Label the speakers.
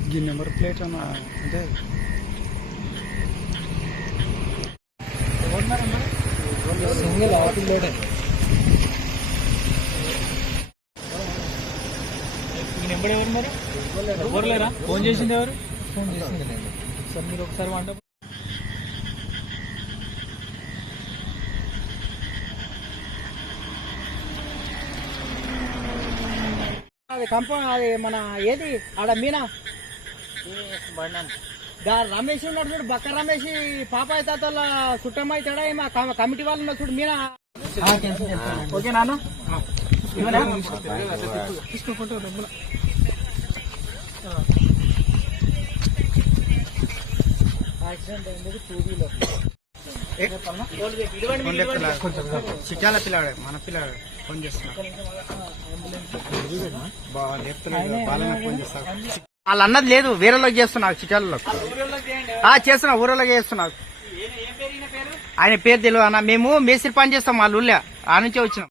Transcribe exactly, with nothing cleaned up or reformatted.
Speaker 1: ఈ number plate అన్న అంటే
Speaker 2: సింగిల్ ఆటో లోడ్
Speaker 3: ఈ నెంబర్ ఎవరు మరి ఎవరు లేరా? ఫోన్ చేసింది ఎవరు?
Speaker 2: ఫోన్ చేసింది నేను.
Speaker 3: సార్ మీరు ఒకసారి వంట
Speaker 2: అది కంపౌండ్ అది మన ఏది ఆడ మీనా దా రమేష్ ఉన్నాడు చూడు, బక్క రమేష్ పాప తాతల చుట్టం అవుతాడా మా కమిటీ వాళ్ళు ఉన్నారు చూడు మీనా.
Speaker 3: ఓకే నాన్న
Speaker 1: తీసుకుంటూ
Speaker 2: యాక్సిడెంట్ అయింది టూ వీలర్.
Speaker 1: చిట్యాల పిల్లాడు మన పిల్లాడు ఫోన్ చేస్తున్నాడు. ఫోన్ చేస్తాడు. వాళ్ళు అన్నది లేదు, వేరేలోకి చేస్తున్నారు చిట్యాలలో చేస్తున్నా, ఊరోలోకి చేస్తున్నారు. ఆయన పేరు తెలియదు అన్న. మేము మేస్త్రి పని చేస్తాం వాళ్ళ ఊళ్ళో, ఆ నుంచే వచ్చినాం.